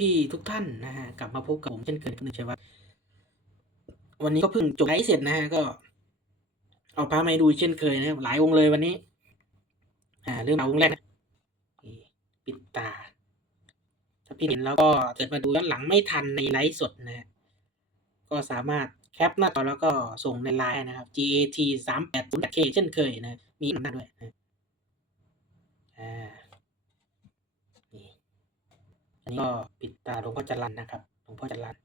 พี่ๆทุกท่านนะฮะกลับมาพบกับผมเช่นเคยคุณชัยวัฒน์วันนี้ก็เพิ่งจบไลฟ์เสร็จนะฮะก็ เอาพามาดูเช่นเคยนะครับหลายวงเลยวันนี้ อ่าเรื่องราววงแรกนะปิดตา ถ้าพี่เห็นแล้วก็เกิดมาดูย้อนหลังไม่ทันในไลฟ์สดนะฮะก็สามารถแคปหน้าจอแล้วก็ส่งในไลน์นะครับ GAT สามแปดศูนย์เคเช่นเคยนะ มีหน้าด้วยนะอ่า นี้ก็ปิดตาหลวงพ่อจรันนะครับหลวงพ่อจรัน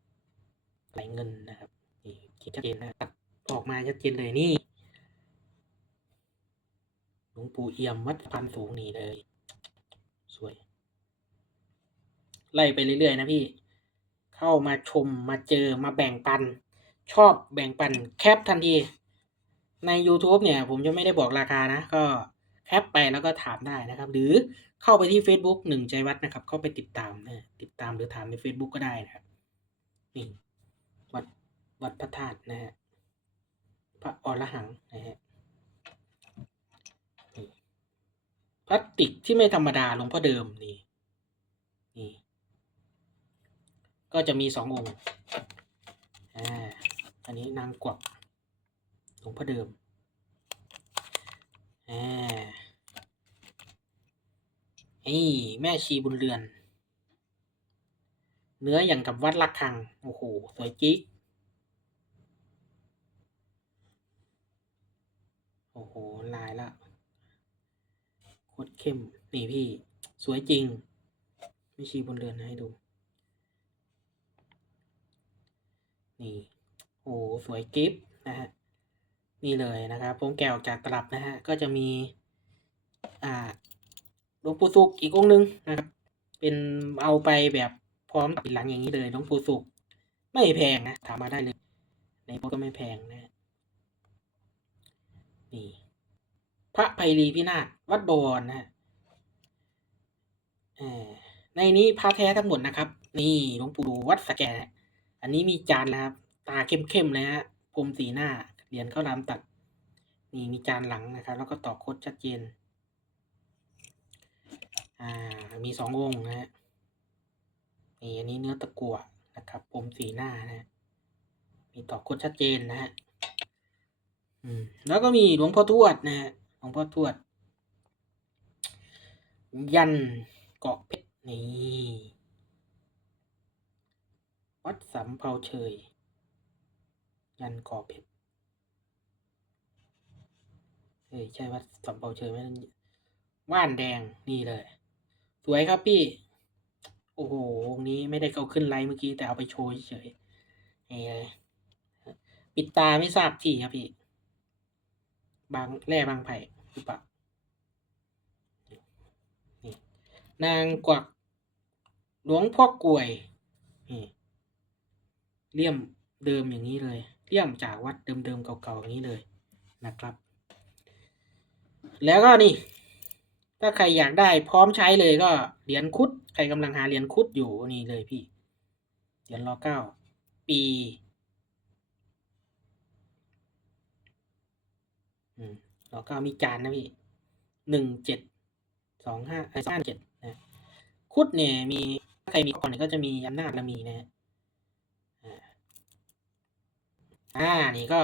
ไหลเงินนะครับนี่เขียนชัดเจนนะตัดออกมาชัดเจนเลยนี่หลวงปู่เอี่ยมวัดพันสูงนี่เลย สวย ไล่ไปเรื่อยๆนะพี่ เข้ามาชมมาเจอมาแบ่งปัน ชอบแบ่งปันแคปทันทีใน YouTube เนี่ย ผมจะไม่ได้บอกราคานะ ก็ แคปไปแล้วก็ถามได้นะครับ หรือเข้าไปที่ Facebook หนึ่งใจวัดนะครับ เข้าไปติดตามนะติดตามหรือถามใน Facebook ก็ได้นะครับนี่วัดวัดพระธาตุนะฮะพระอรหังนะฮะนี่พลาสติกที่ไม่ธรรมดาหลวงพ่อเดิมนี่นี่ก็จะมีสององค์อ่าอันนี้นางกวักหลวงพ่อเดิมอ่า ไอ้แม่ชีบุญเรือน เนื้ออย่างกับวัดระฆัง โอ้โห สวยจิ๊ก โอ้โห ลายละโคตรเข้ม นี่พี่ สวยจริง แม่ชีบุญเรือนให้ดู นี่ โอ้สวยกิฟนะฮะ นี่เลยนะครับผมแกะออกจากตลับนะฮะ ก็จะมี อ่า วงปู่สุกอีกองค์หนึ่งนะครับ เป็นเอาไปแบบพร้อมติดหลังอย่างนี้เลยหลวงปู่สุกไม่แพงนะถามมาได้เลย ในพวกก็ไม่แพงนะนี่พระไพรีพินาศวัดบวรนะฮะในนี้พระแท้ทั้งหมดนะครับ นี่หลวงปู่ดูวัดสแกนะอันนี้มีจานนะครับ ตาเข้มๆเลยฮะพรมสีหน้าเหรียญข้าวหลามตัด นี่มีจานหลังนะครับ แล้วก็ต่อโคดชัดเจน อ่ามีสององค์นะฮะนี่อันนี้เนื้อตะกั่วนะครับปมสีหน้านะฮะมีต่อโคดชัดเจนนะฮะอืมแล้วก็มีหลวงพ่อทวดนะฮะหลวงพ่อทวด ยันเกาะเพชรนี่วัดสำเภาเชยยันเกาะเพชรเอ้ยใช่วัดสำเภาเชยไหมว่านแดงนี่เลย สวยครับพี่ โอ้โหองนี้ไม่ได้เอาขึ้นไลน์เมื่อกี้แต่เอาไปโชว์เฉยๆนี่เลยปิดตาไม่ทราบที่ครับพี่ บางแร่บางไผ่หรือเปล่านี่นางกวักหลวงพ่อกลวยนี่เลี่ยมเดิมอย่างนี้เลย เลี่ยมจากวัดเดิมๆเก่าๆอย่างนี้เลยนะครับ แล้วก็นี่ ถ้าใครอยากได้พร้อมใช้เลยก็เหรียญคุด ใครกำลังหาเหรียญคุดอยู่นี่เลยพี่ เหรียญรอเก้า ปีรอเก้ามีจานนะพี่หนึ่งเจ็ดสองห้าไอ้สามเจ็ดนะคุดเนี่ยมีถ้าใครมีก่อนเนี่ยก็จะมีอำนาจและมีนะฮะอ่าอ่านี่ก็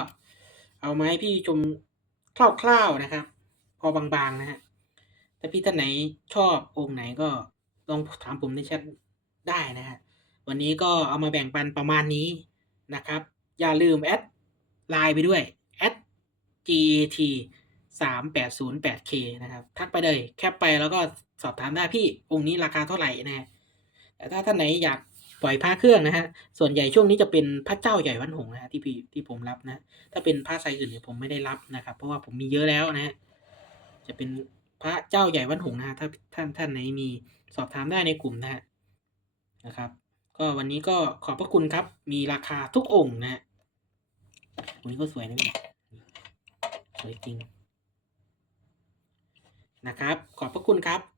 เอามาให้พี่ชมคร่าวๆนะครับ พอบางๆนะฮะ ถ้าพี่ท่านไหนชอบองค์ไหนก็ลองถามผมในแชทได้นะฮะวันนี้ก็เอามาแบ่งปันประมาณนี้นะครับ อย่าลืมแอดไลน์ไปด้วยแอด gat สามแปดศูนย์แปด k นะครับ ทักไปเลยแคปไปแล้วก็สอบถามได้พี่องค์นี้ราคาเท่าไหร่นะฮะแต่ถ้าท่านไหนอยากปล่อยพระเครื่องนะฮะ ส่วนใหญ่ช่วงนี้จะเป็นพระเจ้าใหญ่วันหงนะฮะที่พี่ที่ผมรับนะ ถ้าเป็นพระไซส์อื่นเนี่ยผมไม่ได้รับนะครับ เพราะว่าผมมีเยอะแล้วนะฮะ จะเป็น พระเจ้าใหญ่วัดหงนะฮะถ้าท่านท่านไหนมีสอบถามได้ในกลุ่มนะฮะนะครับ ก็วันนี้ก็ขอบพระคุณครับ มีราคาทุกองค์นะฮะวันนี้ก็สวยนะพี่สวยจริงนะครับ ขอบพระคุณครับ